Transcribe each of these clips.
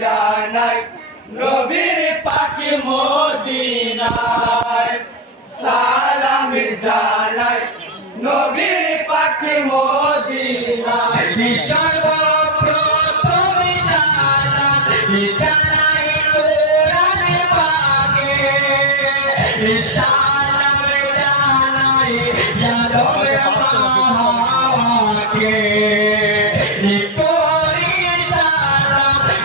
জানাই নবীর পাখি মদিনায়। সালাম জানাই নবীর পাখি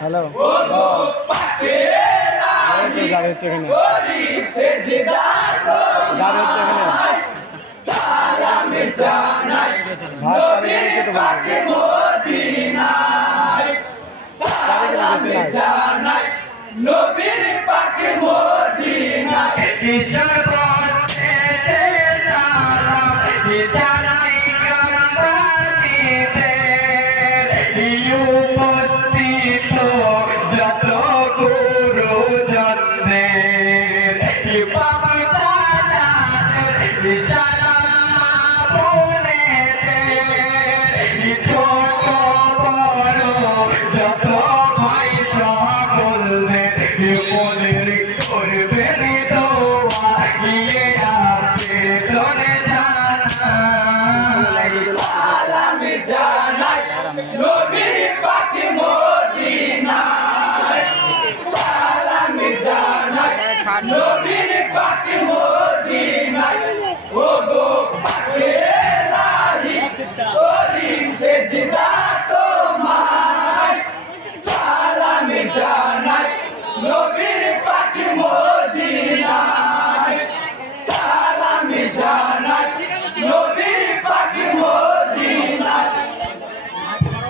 হ্যালো গাড়ি হচ্ছে এখানে গাড়ি হচ্ছে এখানে গাড়ি হচ্ছে তো গাড়ি নবীর পাকে মোদিনা Richard